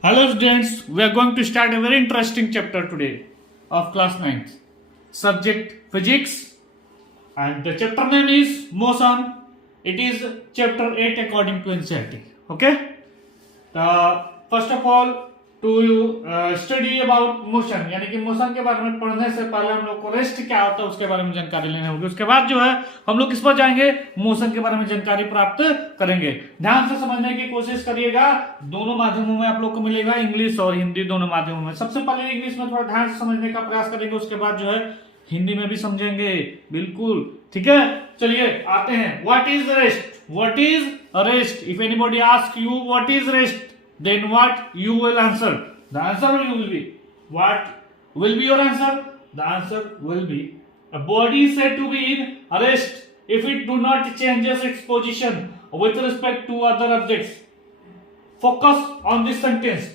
Hello students, we are going to start a very interesting chapter today of class 9th. Subject physics and the chapter name is motion. It is chapter 8 according to NCERT. Okay? First of all to study about motion यानी कि motion के बारे में पढ़ने से पहले हम लोग को रेस्ट क्या होता है उसके बारे में जानकारी लेनी होगी। उसके बाद जो है हम लोग किस पर जाएंगे, मोशन के बारे में जानकारी प्राप्त करेंगे। ध्यान से समझने की कोशिश करिएगा। दोनों माध्यमों में आप लोग को मिलेगा, इंग्लिश और हिंदी दोनों माध्यमों में। सबसे पहले इंग्लिश में थोड़ा ध्यान से समझने का प्रयास करेंगे, उसके बाद जो है हिंदी में भी समझेंगे। बिल्कुल ठीक है, चलिए आते हैं। What is rest? What is rest? If anybody ask you what is rest, then what you will answer? The answer will be, what will be your answer? The answer will be, a body is said to be in rest if it do not changes its position with respect to other objects. Focus on this sentence.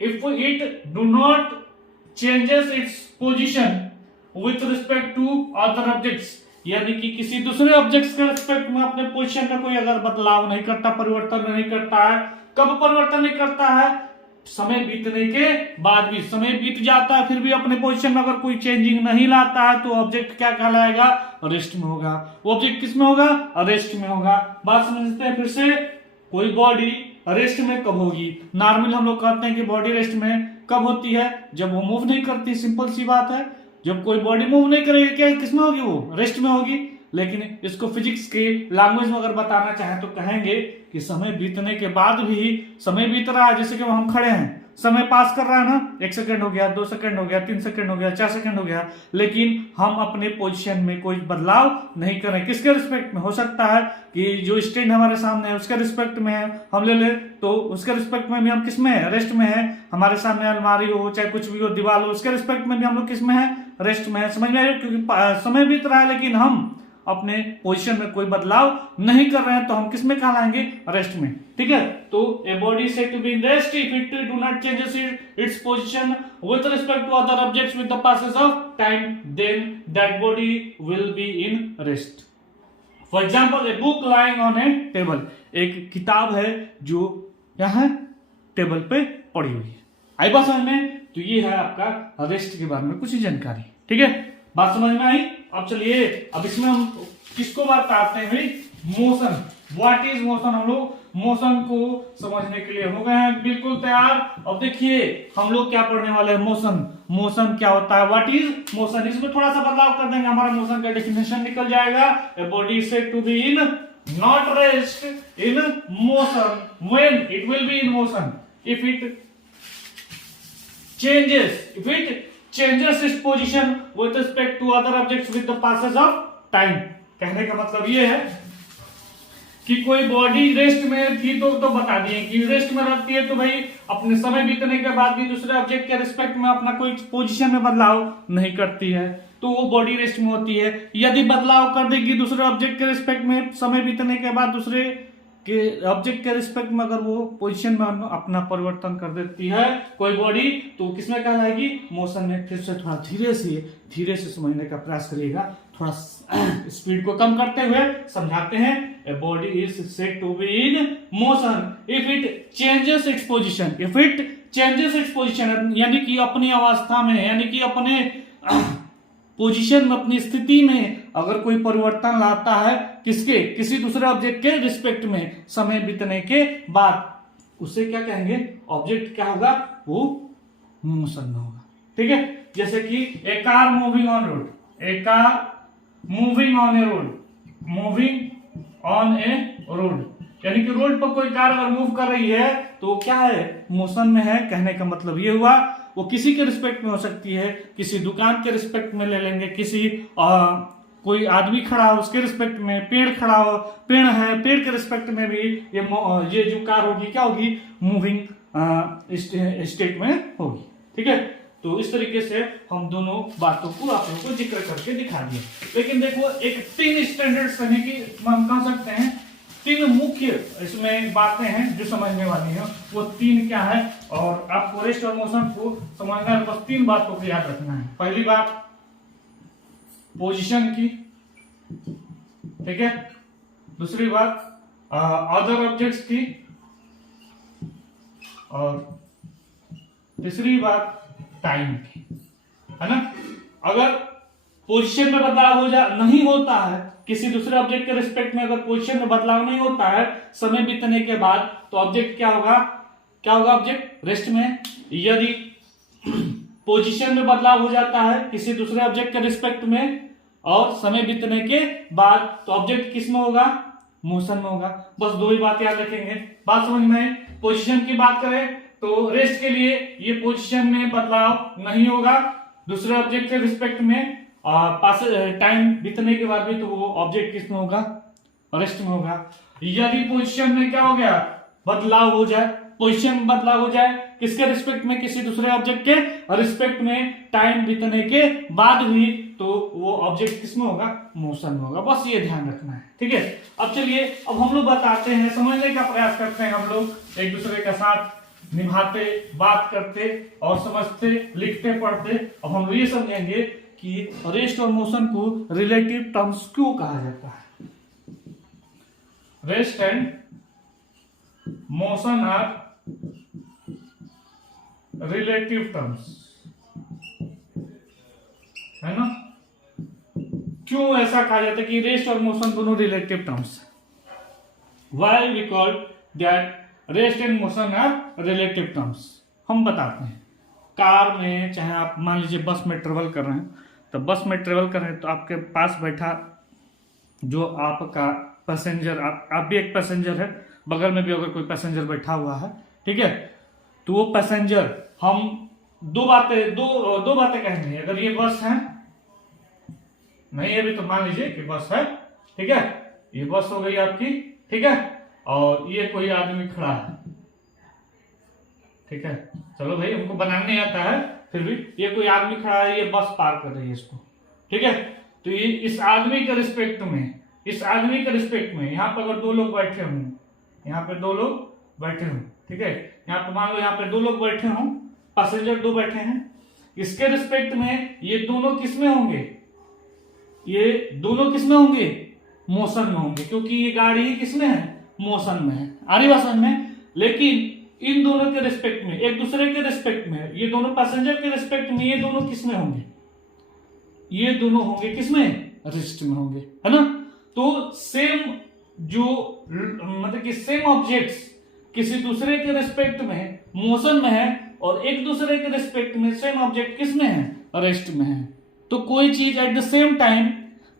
If it do not changes its position with respect to other objects, यानी कि किसी दूसरे objects के respect में अपने position में कोई अगर बदलाव नहीं करता, परिवर्तन नहीं करता है। कब परिवर्तन नहीं करता है? समय बीतने के बाद भी। समय बीत जाता है फिर भी अपने पोजीशन में अगर कोई चेंजिंग नहीं लाता है तो ऑब्जेक्ट क्या कहलाएगा? रेस्ट में होगा। वो ऑब्जेक्ट किस में होगा? रेस्ट में होगा। बात समझते हैं फिर से। कोई बॉडी रेस्ट में कब होगी? नॉर्मल हम लोग कहते हैं कि बॉडी रेस्ट में कब होती है? जब वो मूव नहीं करती। सिंपल सी बात है, जब कोई बॉडी मूव नहीं करेगी क्या किसमें होगी? वो रेस्ट में होगी। लेकिन इसको फिजिक्स के लैंग्वेज में अगर बताना चाहें तो कहेंगे कि समय बीतने के बाद भी, समय बीत रहा है, जैसे कि हम खड़े हैं, समय पास कर रहा है ना, 1 सेकंड हो गया, 2 सेकंड हो गया, 3 सेकंड हो गया, 4 सेकंड हो गया, लेकिन हम अपने पोजीशन में कोई बदलाव नहीं करें। किसके रिस्पेक्ट में? हो सकता है कि जो स्टैंड हमारे सामने है उसके रिस्पेक्ट में है, हम ले तो उसके रिस्पेक्ट में भी हम किस में है? रेस्ट में है। हमारे सामने अलमारी हो, चाहे कुछ भी हो, दीवार हो, उसके रिस्पेक्ट में भी हम लोग किस में है? रेस्ट में है। समझ में आया? क्योंकि समय बीत रहा है लेकिन हम अपने पोजीशन में कोई बदलाव नहीं कर रहे हैं तो हम किस में कहलाएंगे? रेस्ट में। ठीक है, तो a body said to be in rest if it do not changes its position with respect to other objects with the passes of time, then that body will be in rest. For example, a book lying on a table. एक किताब है जो यहाँ table पे पड़ी हुई है। आई बात समझ में? तो ये है आपका रेस्ट के बारे में कुछ जानकारी। ठीक है, बात समझ में आई? अब चलिए, अब इसमें हम किसको बात करते हैं भाई? मोशन। What is motion? हम लोग मोशन को समझने के लिए हो गए हैं बिल्कुल तैयार। अब देखिए हम लोग क्या पढ़ने वाले हैं? मोशन। मोशन क्या होता है? What is motion? इसमें थोड़ा सा बदलाव कर देंगे, हमारा मोशन का डेफिनेशन निकल जाएगा। A body is said to be in not rest, in motion when it will be in motion if it changes its position with respect to other objects with the passes of time। कहने का मतलब ये है कि कोई body rest में थी तो बता दिए कि रेस्ट में रहती है तो भाई अपने समय बीतने के बाद भी दूसरे ऑब्जेक्ट के रिस्पेक्ट में अपना कोई पोजीशन में बदलाव नहीं करती है तो वो बॉडी रेस्ट में होती है। यदि बदलाव कर देगी दूसरे ऑब्जेक्ट के रिस्पेक्ट में समय बीतने के बाद दूसरे कि ऑब्जेक्ट के रिस्पेक्ट में अगर वो पोजीशन में अपना परिवर्तन कर देती है कोई बॉडी तो किसमें कहलाएगी? मोशन में। फिर से थोड़ा धीरे से समझने का प्रयास करिएगा, थोड़ा स्पीड को कम करते हुए समझाते हैं। A body is said to be in motion if it changes its position. If it changes its position यानी कि अपनी अवस्था में, यानी कि अपने पोजीशन में, अपनी स्थिति में अगर कोई परिवर्तन लाता है किसके? किसी दूसरे ऑब्जेक्ट के रिस्पेक्ट में समय बीतने के बाद, उसे क्या कहेंगे? ऑब्जेक्ट क्या होगा? वो मोशन में होगा। ठीक है, जैसे कि a car moving on road, a car moving on a road, moving on a road यानी कि रोड पर कोई कार अगर मूव कर रही है तो क्या है? मोशन में है। कहने का मतलब ये हुआ वो किसी के रिस्पेक्ट में हो सकती है, किसी दुकान के रिस्पेक्ट में ले लेंगे, किसी कोई आदमी खड़ा हो उसके रिस्पेक्ट में, पेड़ खड़ा हो, पेड़ है, पेड़ के रिस्पेक्ट में भी ये जो कार होगी क्या होगी? मूविंग स्टेट में होगी। ठीक है, तो इस तरीके से हम दोनों बातों को आप लोगों को जिक्र करके दिखा दिए। लेकिन देखो एक 3 स्टैंडर्ड्स यानी कि हम कह सकते हैं 3 मुख्य इसमें बातें हैं जो समझने वाली हैं। वो 3 क्या है? और आपको रेस्ट और मोशन को समझना है, बस 3 बातों को याद रखना है। पहली बात पोजीशन की, ठीक है। दूसरी बात अदर ऑब्जेक्ट्स की, और तीसरी बात टाइम की, है ना। अगर पोजीशन में बदलाव हो जा नहीं होता है, किसी दूसरे ऑब्जेक्ट के रिस्पेक्ट में अगर पोजीशन में बदलाव नहीं होता है समय बीतने के बाद, तो ऑब्जेक्ट क्या होगा, क्या होगा, ऑब्जेक्ट रेस्ट में। यदि पोजीशन में बदलाव हो जाता है किसी दूसरे ऑब्जेक्ट के रिस्पेक्ट में और समय बीतने के बाद, तो ऑब्जेक्ट किस में होगा, मोशन में होगा। बस दो ही बात याद रखेंगे, बात समझ में। पोजीशन की बात करें तो रेस्ट के लिए ये पोजीशन में बदलाव नहीं होगा दूसरे ऑब्जेक्ट के रिस्पेक्ट में, पास टाइम बीतने के बाद भी तो वो ऑब्जेक्ट किस में होगा, रेस्ट में होगा। यदि पोजीशन में क्या हो गया, बदलाव हो जाए, पोजीशन में बदलाव हो जाए किसके रिस्पेक्ट में, किसी दूसरे ऑब्जेक्ट के रिस्पेक्ट में टाइम बीतने के बाद भी, तो वो ऑब्जेक्ट किस में होगा, मोशन में होगा। बस ये ध्यान रखना है, ठीक है। अब चलिए, अब हम लोग बताते हैं, समझने का प्रयास करते हैं, हम लोग एक दूसरे के साथ निभाते, बात करते और समझते, लिखते, पढ़ते। अब हम लोग ये समझेंगे कि रेस्ट और मोशन को रिलेटिव टर्म्स क्यों कहा जाता है। Rest and motion are relative terms, है ना। क्यों ऐसा कहा जाता है कि रेस्ट और मोशन दोनों relative terms. Why we call that rest and motion are relative terms, हम बताते हैं। कार में, चाहे आप मान लीजिए बस में ट्रेवल कर रहे हैं, तो बस में ट्रेवल कर रहे हैं तो आपके पास बैठा जो आपका पैसेंजर, आप भी एक पैसेंजर है, बगल में भी अगर कोई पैसेंजर बैठा हुआ है, ठीक है, तो वो पैसेंजर, हम दो बातें कहेंगे। अगर ये बस है, नहीं अभी तो मान लीजिए कि बस है, ठीक है, ये बस हो गई आपकी, ठीक है, और ये कोई आदमी खड़ा है, ठीक है, चलो भाई हमको बनाने नहीं आता है, फिर भी ये कोई आदमी खड़ा है, ये बस पार कर रही है इसको, ठीक है। तो ये इस आदमी के रिस्पेक्ट में, यहाँ पर अगर दो लोग बैठे हों, यहाँ पे दो लोग बैठे हों, ठीक है, यहाँ पे मान लो यहाँ पे दो लोग बैठे हों, पैसेंजर दो बैठे हैं, इसके रिस्पेक्ट में ये दोनों किसमें होंगे, ये दोनों किसमें होंगे, मोशन में होंगे, क्योंकि ये गाड़ी किसमें है, मोशन में है। आ रही बात समझ में। लेकिन इन दोनों के रिस्पेक्ट में, एक दूसरे के रिस्पेक्ट में, ये दोनों पैसेंजर के रिस्पेक्ट में, ये दोनों किसमें होंगे, ये दोनों होंगे किसमें, रेस्ट में होंगे, है ना। तो सेम जो मतलब कि सेम ऑब्जेक्ट्स किसी दूसरे के रिस्पेक्ट में मोशन में है और एक दूसरे के रिस्पेक्ट में सेम ऑब्जेक्ट किसमें है, रेस्ट में है। तो कोई चीज एट द सेम टाइम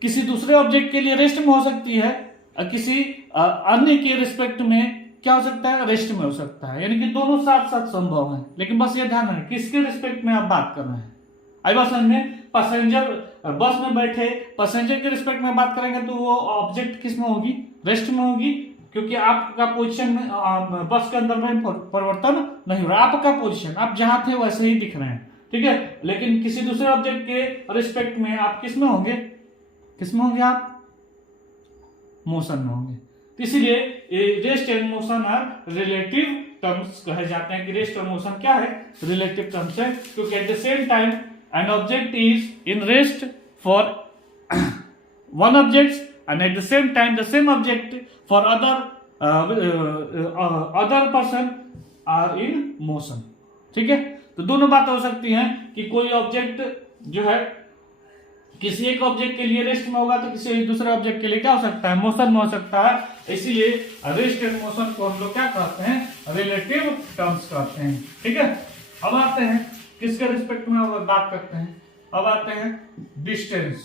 किसी दूसरे ऑब्जेक्ट के लिए रेस्ट में हो सकती है और किसी अन्य के रिस्पेक्ट में क्या हो सकता है, रेस्ट में हो सकता है। यानी कि दोनों साथ साथ संभव है, लेकिन बस ये ध्यान रखें किसके रिस्पेक्ट में आप बात कर रहे हैं। आई बात समझ में। पैसेंजर बस में बैठे पैसेंजर के रिस्पेक्ट में बात करेंगे तो वो ऑब्जेक्ट किस में होगी, रेस्ट में होगी, क्योंकि आपका पोजीशन में बस के अंदर में परिवर्तन नहीं हो रहा, आपका पोजीशन आप जहां थे वैसे ही दिख रहे हैं, ठीक है। लेकिन किसी दूसरे ऑब्जेक्ट के रिस्पेक्ट में आप किस में होंगे, किस में होंगे, आप मोशन में होंगे। तो इसीलिए rest and motion are relative terms कहे जाते हैं कि रेस्ट और मोशन क्या है, रिलेटिव टर्म्स है, क्योंकि at the same time an object is in rest for one object and at the same time the same object for other person are in motion, ठीक है। तो दोनों बातें हो सकती हैं कि कोई ऑब्जेक्ट जो है किसी एक ऑब्जेक्ट के लिए रेस्ट में होगा तो किसी दूसरे ऑब्जेक्ट के लिए क्या हो सकता है, मोशन में हो सकता है। इसीलिए रेस्ट एंड मोशन को हम लोग क्या कहते हैं, रिलेटिव टर्म्स कहते हैं, ठीक है। अब आते हैं किसके रिस्पेक्ट में बात करते हैं, अब आते हैं डिस्टेंस।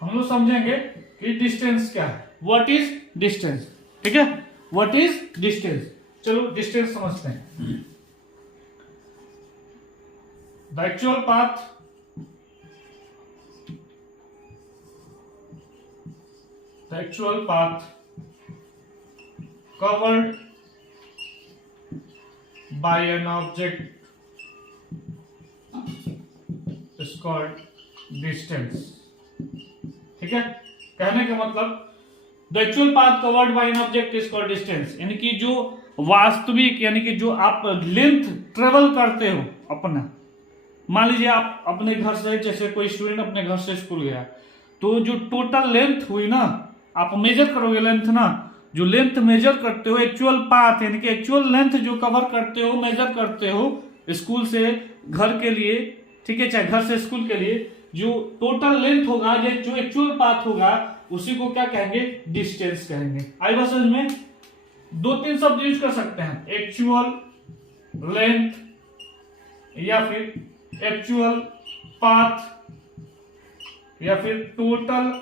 हम लोग समझेंगे कि डिस्टेंस क्या है, व्हाट इज डिस्टेंस, ठीक है, व्हाट इज डिस्टेंस। चलो डिस्टेंस समझते हैं। The actual path covered by an object is called distance, ठीक है। कहने का मतलब the actual path covered by an object is called distance, यानी कि जो वास्तविक, यानी कि जो आप लेंथ ट्रेवल करते हो अपना, मान लीजिए आप अपने घर से, जैसे कोई स्टूडेंट अपने घर से स्कूल गया, तो जो टोटल लेंथ हुई ना, आप मेजर करोगे लेंथ ना, जो लेंथ मेजर करते हो, एक्चुअल पाथ यानी कि एक्चुअल लेंथ जो कवर करते हो, मेजर करते हो, स्कूल से घर के लिए, ठीक है, चाहे घर से स्कूल के लिए जो टोटल लेंथ होगा, जो एक्चुअल पाथ होगा, उसी को क्या कहेंगे, डिस्टेंस कहेंगे। आई बात समझ में? दो तीन शब्द यूज कर सकते हैं, एक्चुअल लेंथ या फिर एक्चुअल पाथ या फिर टोटल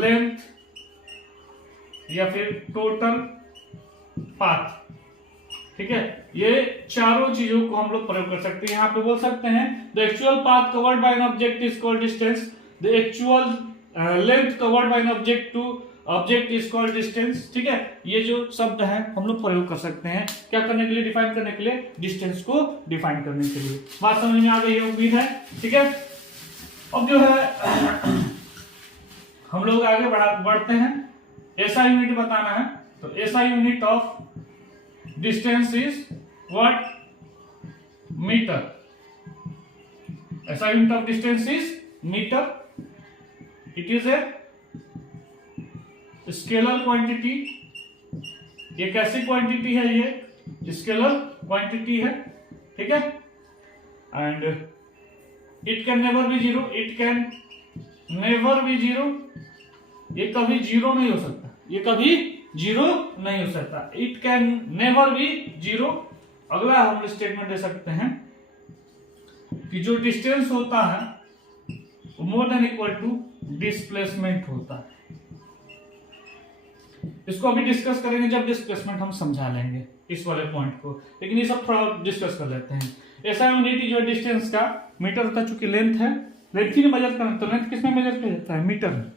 लेंथ या फिर टोटल पाथ, ठीक है। ये चारों चीजों को हम लोग प्रयोग कर सकते हैं। यहां पे बोल सकते हैं the actual path covered by an object is called distance, the actual length covered by an object to object is called distance, ठीक है। ये जो शब्द है हम लोग प्रयोग कर सकते हैं क्या करने के लिए, डिफाइन करने के लिए, डिस्टेंस को डिफाइन करने के लिए। बात समझ में आ गई है उम्मीद है, ठीक है। अब जो है हम लोग आगे बढ़ते हैं, ऐसा यूनिट बताना है। तो ऐसा unit of distance is what, metre. ऐसा unit of distance is metre. It is a scalar quantity. ये कैसी क्वांटिटी है, ये स्केलर क्वांटिटी है, ठीक है। And it can never be zero, it can never be zero. ये कभी जीरो नहीं हो सकता, ये कभी जीरो नहीं हो सकता। It can never be zero. अगला हम स्टेटमेंट दे सकते हैं कि जो डिस्टेंस होता है वो more than equal to displacement होता है। इसको अभी डिस्कस करेंगे जब डिस्प्लेसमेंट हम समझा लेंगे इस वाले पॉइंट को, लेकिन ये सब थोड़ा डिस्कस कर लेते हैं। ऐसा यूनिट जो डिस्टेंस का मीटर होता है, चूंकि लेंथ है, लेंथ ही मेजर करना, तो लेंथ किसमें मेजर किया जाता है, मीटर में।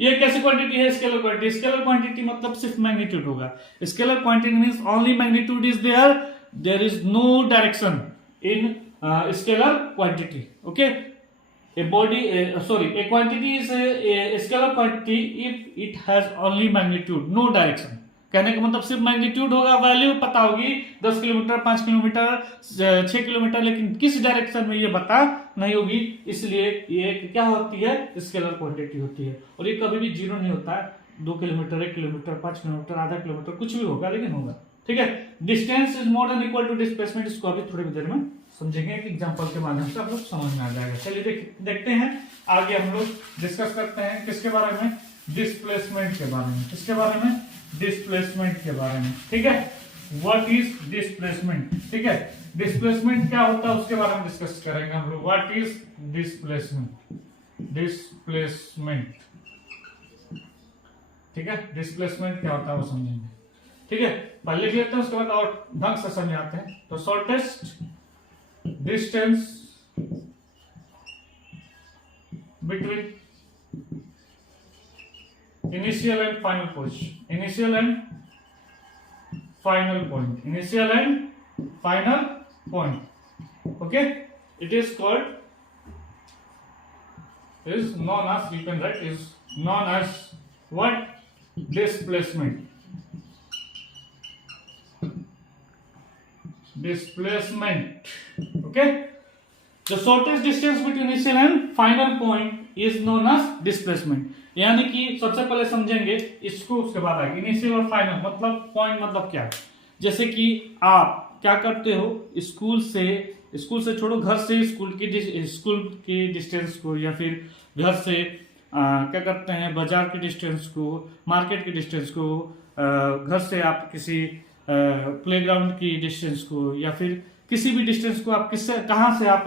ये कैसी क्वांटिटी है, स्केलर क्वांटिटी। स्केलर क्वांटिटी मतलब सिर्फ मैग्नीट्यूड होगा। Scalar quantity means only magnitude is there, there is no direction in scalar quantity, okay. A quantity is a scalar quantity if it has only magnitude, no direction। कहने का मतलब सिर्फ magnitude होगा, value पता होगी 10 kilometre, 5 kilometre, 6 kilometre, लेकिन किस direction में ये बता नहीं होगी। इसलिए ये क्या होती है, स्केलर क्वांटिटी होती है। और ये कभी भी जीरो नहीं होता है। 2 किलोमीटर, 1 किलोमीटर, 5 किलोमीटर, आधा किलोमीटर, कुछ भी होगा, लेकिन होगा, ठीक है। Distance is more than equal to displacement. इसको अभी थोड़ी देर में समझेंगे, एक एग्जांपल के माध्यम से आप लोग समझ में आ जाएगा। चलिए देखते हैं आगे हम लोग डिस्कस करते हैं किसके बारे में, डिस्प्लेसमेंट के बारे में। किसके बारे में, डिस्प्लेसमेंट के बारे में, ठीक है। व्हाट इज डिस्प्लेसमेंट, ठीक है। डिस्प्लेसमेंट क्या होता है उसके बारे में डिस्कस करेंगे हम लोग। व्हाट इज डिस्प्लेसमेंट, डिस्प्लेसमेंट, ठीक है। डिस्प्लेसमेंट क्या होता है वो समझेंगे, ठीक है। पहले लिख लेते हैं, उसके बाद और ढंग से समझाते हैं। तो shortest distance between initial and final position, initial and final point, initial and final point, okay. It is called, is known as, you can write, is known as what, displacement, displacement, okay. The shortest distance between initial and final point is known as displacement। यानी कि सबसे पहले समझेंगे इसको, उसके बाद आगे initial और फाइनल मतलब पॉइंट मतलब क्या है। जैसे कि आप क्या करते हो, स्कूल से छोड़ो, घर से स्कूल की डिस्टेंस को, या फिर घर से क्या करते हैं, बाजार की डिस्टेंस को, मार्केट की डिस्टेंस को, घर से आप किसी प्लेग्राउंड की डिस्टेंस को, या फिर किसी भी डिस्टेंस को आप कहां से आप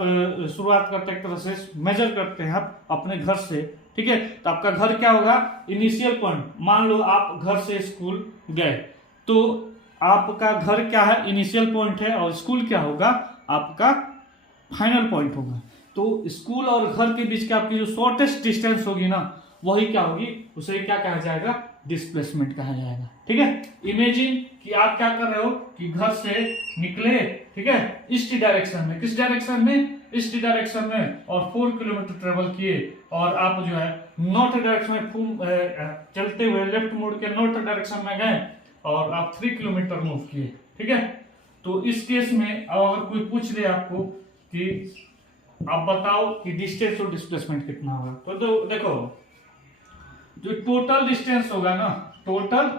शुरुआत करते हैं, एक तरह से मेजर करते हैं आप अपने घर से, ठीक है। तो आपका घर क्या होगा, इनिशियल पॉइंट। मान लो आप घर से स्कूल गए, तो आपका घर क्या है, इनिशियल पॉइंट है, और स्कूल क्या होगा, आपका फाइनल पॉइंट होगा। तो स्कूल और घर के बीच की आपकी जो शॉर्टेस्ट डिस्टेंस होगी ना, वही क्या होगी, उसे क्या कहा जाएगा, डिस्प्लेसमेंट कहा जाएगा, ठीक है। इमेजिन कि आप क्या कर रहे हो कि घर से निकले, ठीक है, ईस्ट डायरेक्शन में, किस डायरेक्शन में, ईस्ट डायरेक्शन में, और 4 किलोमीटर ट्रेवल किए, और आप जो है नॉर्थ डायरेक्शन में चलते हुए लेफ्ट मोड़ के नॉर्थ डायरेक्शन में गए, और आप 3 किलोमीटर मूव किए, ठीक है। तो इस केस में अगर कोई पूछ दे आपको कि आप बताओ कि डिस्टेंस और डिस्प्लेसमेंट कितना होगा, तो देखो जो टोटल डिस्टेंस होगा ना, टोटल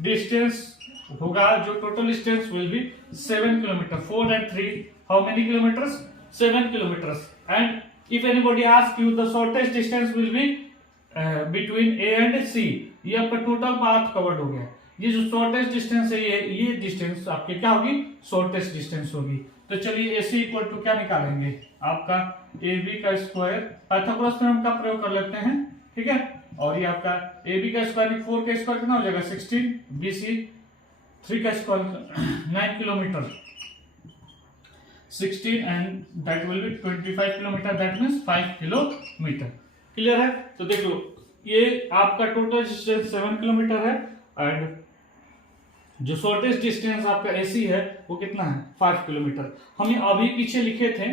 डिस्टेंस होगा जो total distance will be 7 kilometre. 4 and 3 how many kilometres? 7 kilometres. And if anybody ask you the shortest distance will be between A and C. ये आपका टोटल पाथ कवर्ड हो गया. ये जो शॉर्टेस्ट डिस्टेंस है ये डिस्टेंस आपके क्या होगी? शॉर्टेस्ट डिस्टेंस होगी. तो चलिए AC इक्वल टू क्या निकालेंगे? आपका AB का स्क्वायर पाइथागोरस थ्योरम का प्रयोग कर लेते हैं. ठीक है. और ये आपका AB का स्क्वायर 4 का स्क्वायर कितना हो जाएगा? 16. BC 3 का square 9 kilometre 16 and that will be 25 kilometre. That means 5 kilometre. Clear है? तो देख लो ये आपका टोटल डिस्टेंस 7 किलोमीटर है एंड जो शॉर्टेस्ट डिस्टेंस आपका AC है वो कितना है? 5 किलोमीटर. हमने अभी पीछे लिखे थे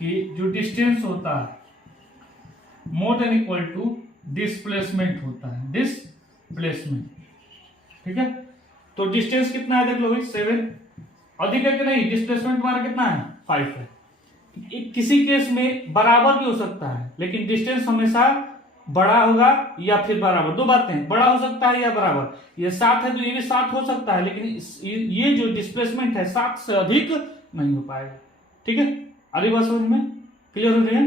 कि जो डिस्टेंस होता है more than equal to displacement होता है. डिस्प्लेसमेंट. ठीक है. तो डिस्टेंस कितना है? देख लो भाई 7. अधिक है कि नहीं? डिस्प्लेसमेंट हमारा कितना है? 5 है. किसी केस में बराबर भी हो सकता है लेकिन डिस्टेंस हमेशा बड़ा होगा या फिर बराबर. दो बातें, बड़ा हो सकता है या बराबर. ये 7 है तो ये भी 7 हो सकता है लेकिन ये जो डिस्प्लेसमेंट है 7 से अधिक नहीं हो पाएगा. ठीक है. अरे बात समझ में क्लियर हो रही है?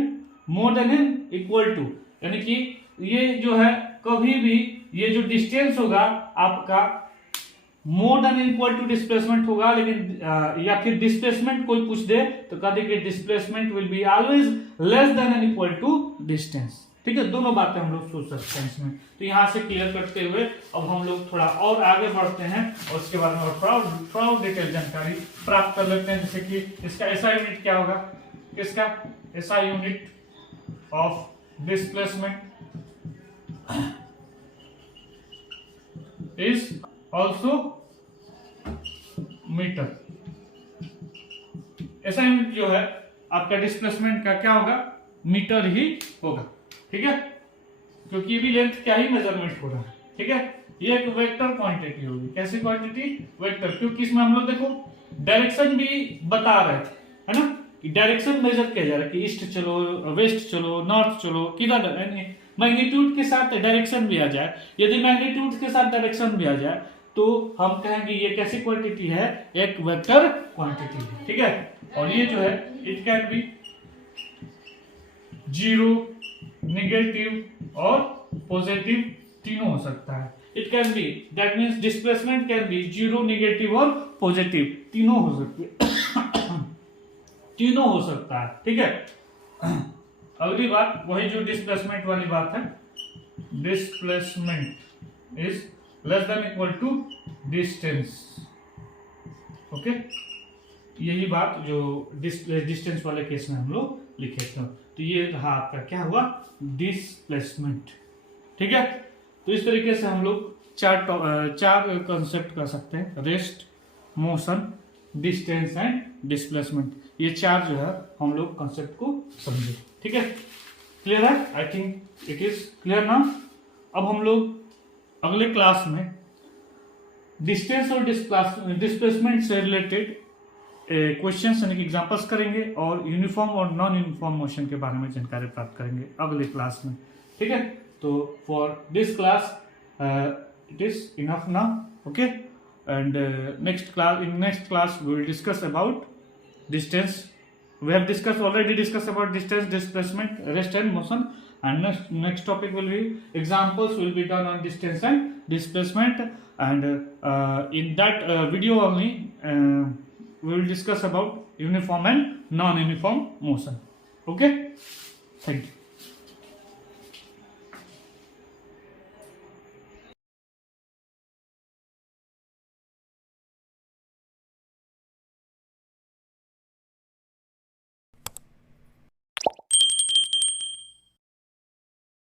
मोर देन इक्वल टू यानी कि ये जो है कभी भी ये जो डिस्टेंस होगा आपका more than equal to displacement होगा. लेकिन या फिर डिस्प्लेसमेंट कोई पूछ दे तो कह दे कि displacement will be always less than and equal to distance. ठीक है. दोनों बातें हम लोग सोच सकते हैं इसमें. तो यहां से क्लियर करते हुए अब हम लोग थोड़ा और आगे बढ़ते हैं और उसके बाद में थोड़ा डिटेल जानकारी प्राप्त कर लेते हैं. जैसे कि इसका ऐसा यूनिट क्या होगा? इसका ऐसा unit of displacement is also metre. ऐसा यूनिट जो है आपका डिस्प्लेसमेंट का क्या होगा? मीटर ही होगा. ठीक है. क्योंकि ये भी लेंथ क्या ही मेजरमेंट हो रहा है. ठीक है. ये एक वेक्टर क्वांटिटी होगी. कैसी क्वांटिटी? वेक्टर. क्योंकि इसमें हम लोग देखो डायरेक्शन भी बता रहे थे है ना कि डायरेक्शन मेजर किया जा रहा है कि ईस्ट चलो, वेस्ट चलो, नॉर्थ चलो, किधर. मैग्नीट्यूड के साथ डायरेक्शन भी आ जाए. यदि मैग्नीट्यूड के साथ डायरेक्शन भी आ जाए तो हम कहेंगे ये कैसी क्वांटिटी है? एक वेक्टर क्वांटिटी है. ठीक है. और ये जो है इट कैन बी 0, नेगेटिव और पॉजिटिव तीनों हो सकता है. It can be that means displacement can be 0, negative और पॉजिटिव तीनों हो सकते हैं. तीनों हो सकता है. ठीक है. अगली बात वही जो डिस्प्लेसमेंट वाली बात है. Displacement is less than equal to distance. Okay. यही बात जो डिस्टेंस वाले केस में हम लोग लिखे थे. तो ये रहा आपका क्या हुआ? डिस्प्लेसमेंट. ठीक है. तो इस तरीके से हम लोग चार कंसेप्ट कर सकते हैं. Rest, motion, distance and displacement. ये चार जो है हम लोग कंसेप्ट को समझे. ठीक है. क्लियर है? I think it is clear ना. अब हम लोग अगले क्लास में डिस्टेंस और डिस्प्लेसमेंट से रिलेटेड क्वेश्चंस यानी कि एग्जांपल्स करेंगे और यूनिफॉर्म और नॉन यूनिफॉर्म मोशन के बारे में जानकारी प्राप्त करेंगे अगले क्लास में. ठीक है. तो for this class it is enough now. Okay. And next class we will discuss about distance. We have already discussed about distance, displacement, rest and motion, and next topic will be examples will be done on distance and displacement, and in that video only we will discuss about uniform and non-uniform motion. Okay, thank you.